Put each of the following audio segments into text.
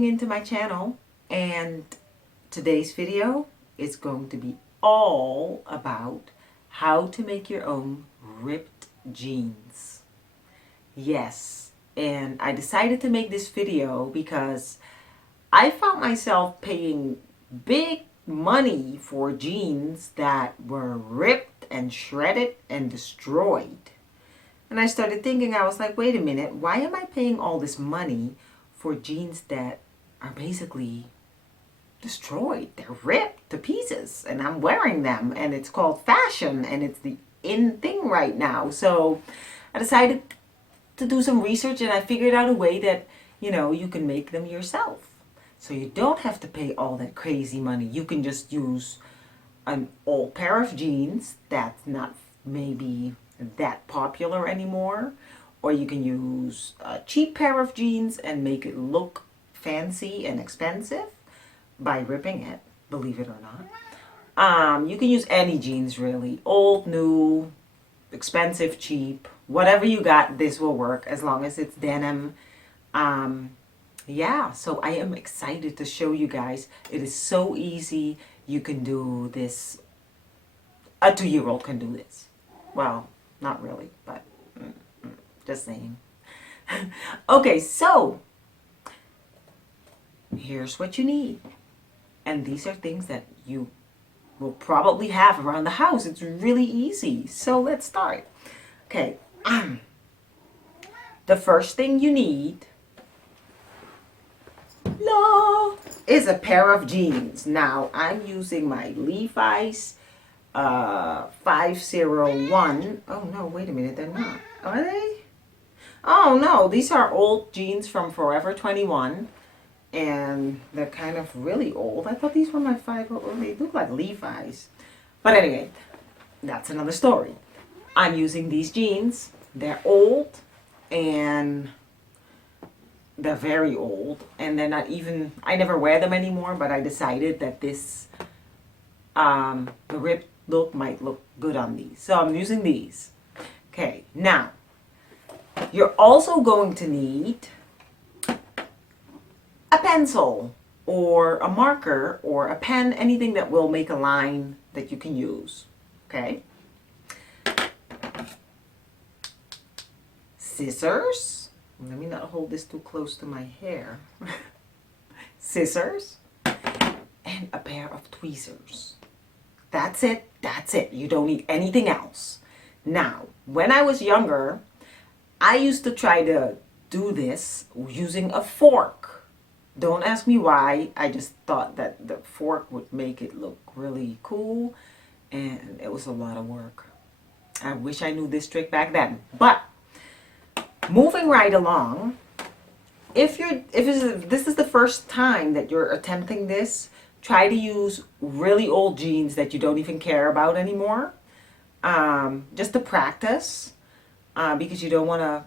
tuning into my channel, and today's video is going to be all about how to make your own ripped jeans. Yes, and I decided to make this video because I found myself paying big money for jeans that were ripped and shredded and destroyed. And I started thinking, I was like, wait a minute, why am I paying all this money for jeans that are basically destroyed? They're ripped to pieces and I'm wearing them and it's called fashion and it's the in thing right now. So I decided to do some research and I figured out a way that, you can make them yourself. So you don't have to pay all that crazy money. You can just use an old pair of jeans that's not maybe that popular anymore, or you can use a cheap pair of jeans and make it look fancy and expensive by ripping it, believe it or not. You can use any jeans really, old, new, expensive, cheap, whatever you got, this will work as long as it's denim. Yeah, so I am excited to show you guys. It is so easy. You can do this. A 2-year-old can do this. Well, not really, but just saying. Okay, so here's what you need. And these are things that you will probably have around the house. It's really easy. So let's start. Okay. The first thing you need is a pair of jeans. Now, I'm using my Levi's 501. Oh no, wait a minute, they're not. Are they? Oh no, these are old jeans from Forever 21. And they're kind of really old. I thought these were my 501. They look like Levi's. But anyway, that's another story. I'm using these jeans. They're old and they're very old. And they're not even, I never wear them anymore, but I decided that this, the ripped look might look good on these. So I'm using these. Okay, now, you're also going to need a pencil or a marker or a pen, anything that will make a line that you can use. Okay. Scissors. Let me not hold this too close to my hair. Scissors and a pair of tweezers. That's it. That's it. You don't need anything else. Now, when I was younger, I used to try to do this using a fork. Don't ask me why. I just thought that the fork would make it look really cool, and it was a lot of work. I wish I knew this trick back then. But moving right along, if this is the first time that you're attempting this, try to use really old jeans that you don't even care about anymore, just to practice. Because you don't want to,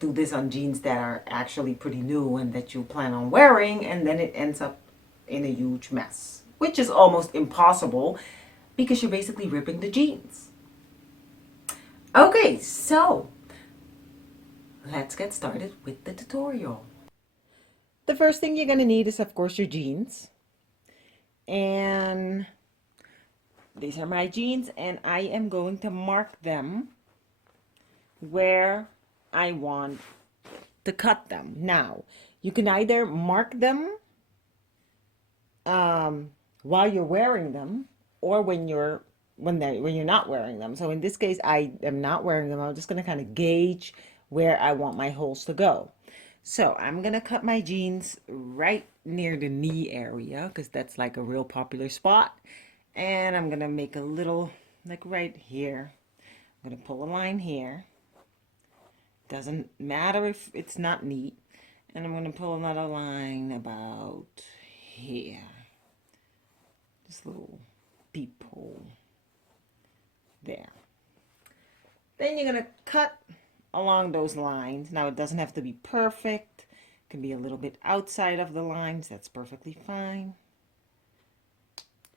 do this on jeans that are actually pretty new and that you plan on wearing, and then it ends up in a huge mess, which is almost impossible because you're basically ripping the jeans. Okay, so let's get started with the tutorial. The first thing you're going to need is, of course, your jeans. And these are my jeans, and I am going to mark them where I want to cut them. Now, you can either mark them while you're wearing them, or when you're not wearing them. So in this case, I am not wearing them. I'm just going to kind of gauge where I want my holes to go. So I'm going to cut my jeans right near the knee area because that's like a real popular spot. And I'm going to make a little, like right here. I'm going to pull a line here. Doesn't matter if it's not neat. And I'm going to pull another line about here. This little peephole. There. Then you're going to cut along those lines. Now it doesn't have to be perfect. It can be a little bit outside of the lines. That's perfectly fine.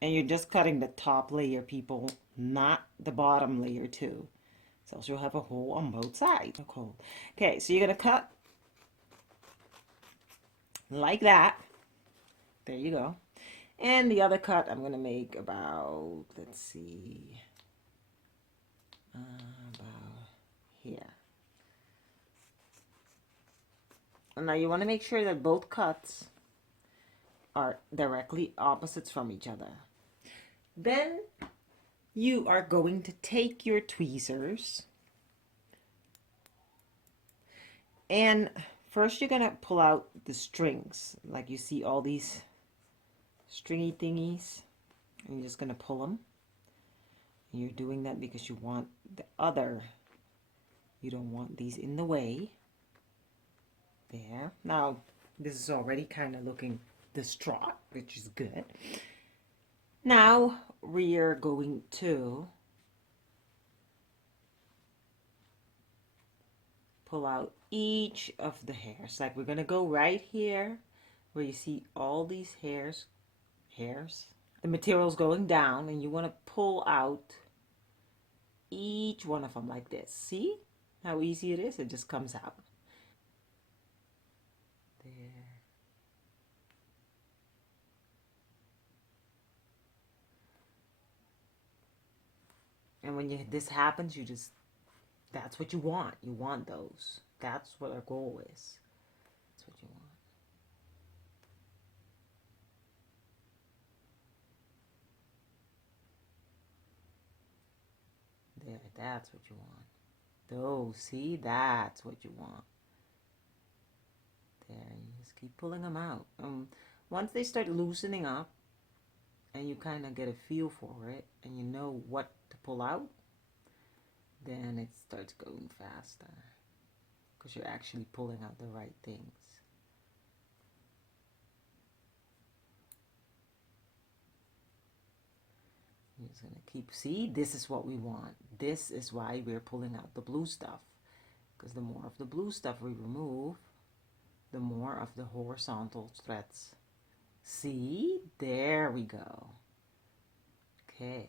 And you're just cutting the top layer, people, not the bottom layer too. So you'll have a hole on both sides. Okay, so you're going to cut like that. There you go. And the other cut I'm going to make about, let's see, about here. And now you want to make sure that both cuts are directly opposites from each other. Then you are going to take your tweezers and first you're going to pull out the strings. Like you see all these stringy thingies, and you're just going to pull them. And you're doing that because you want the other, you don't want these in the way. There. Now this is already kind of looking distraught, which is good. Now we are going to pull out each of the hairs. Like we're going to go right here where you see all these hairs. The material's going down, and you want to pull out each one of them like this. See how easy it is? It just comes out. There. And when this happens, you just, that's what you want. You want those. That's what our goal is. That's what you want. There, that's what you want. Those, see, that's what you want. There, you just keep pulling them out. Once they start loosening up, and you kind of get a feel for it, and you know what to pull out, then it starts going faster because you're actually pulling out the right things. You're just going to keep, see, this is what we want. This is why we're pulling out the blue stuff, because the more of the blue stuff we remove, the more of the horizontal threads. See, there we go. Okay.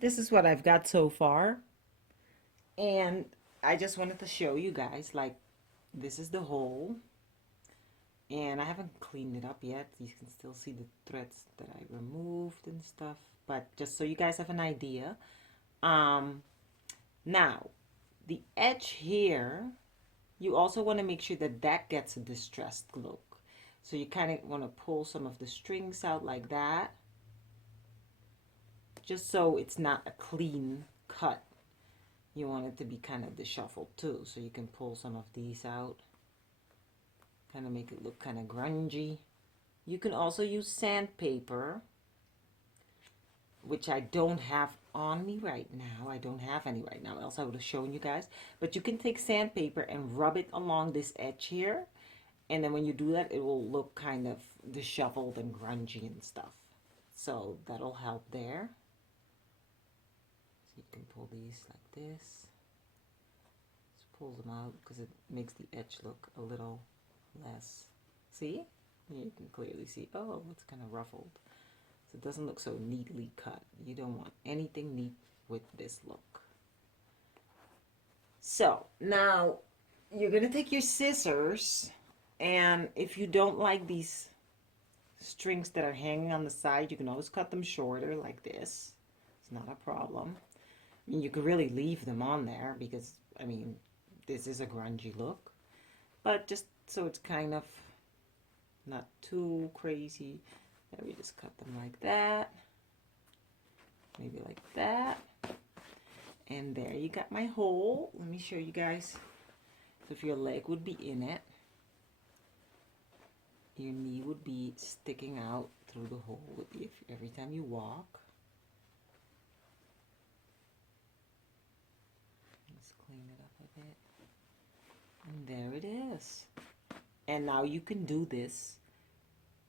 This is what I've got so far, and I just wanted to show you guys, like, this is the hole, and I haven't cleaned it up yet. You can still see the threads that I removed and stuff, but just so you guys have an idea. Now the edge here, you also want to make sure that that gets a distressed look, so you kind of want to pull some of the strings out like that, just so it's not a clean cut. You want it to be kind of disheveled too, so you can pull some of these out, kind of make it look kind of grungy. You can also use sandpaper, which I don't have on me right now. I don't have any right now, else I would have shown you guys. But you can take sandpaper and rub it along this edge here, and then when you do that, it will look kind of disheveled and grungy and stuff. So that'll help there. So you can pull these like this. Just pull them out because it makes the edge look a little less. See? You can clearly see, oh, it's kind of ruffled. So it doesn't look so neatly cut. You don't want anything neat with this look. So now you're going to take your scissors, and if you don't like these strings that are hanging on the side, you can always cut them shorter like this. It's not a problem. I mean, you could really leave them on there because, I mean, this is a grungy look. But just so it's kind of not too crazy, then we just cut them like that. Maybe like that. And there you got my hole. Let me show you guys. So if your leg would be in it, your knee would be sticking out through the hole every time you walk. Let's clean it up a bit. And there it is. And now you can do this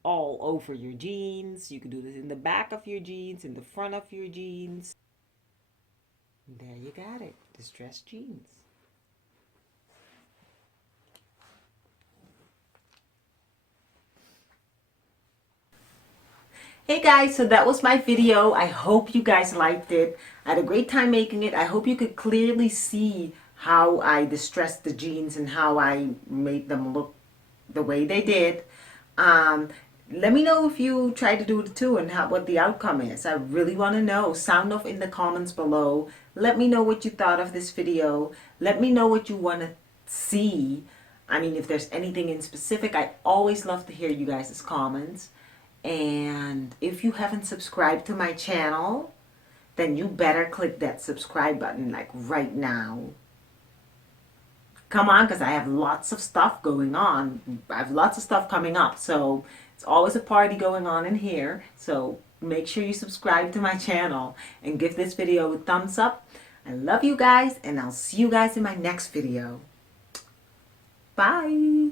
all over your jeans. You can do this in the back of your jeans, in the front of your jeans. And there you got it, distressed jeans. Hey guys, so that was my video. I hope you guys liked it. I had a great time making it. I hope you could clearly see how I distressed the jeans and how I made them look the way they did. Let me know if you try to do it too and what the outcome is. I really want to know. Sound off in the comments below. Let me know what you thought of this video. Let me know what you want to see. I mean, if there's anything in specific, I always love to hear you guys' comments. And if you haven't subscribed to my channel, then you better click that subscribe button like right now. Come on, because I have lots of stuff going on. I have lots of stuff coming up. So it's always a party going on in here. So make sure you subscribe to my channel and give this video a thumbs up. I love you guys, and I'll see you guys in my next video. Bye.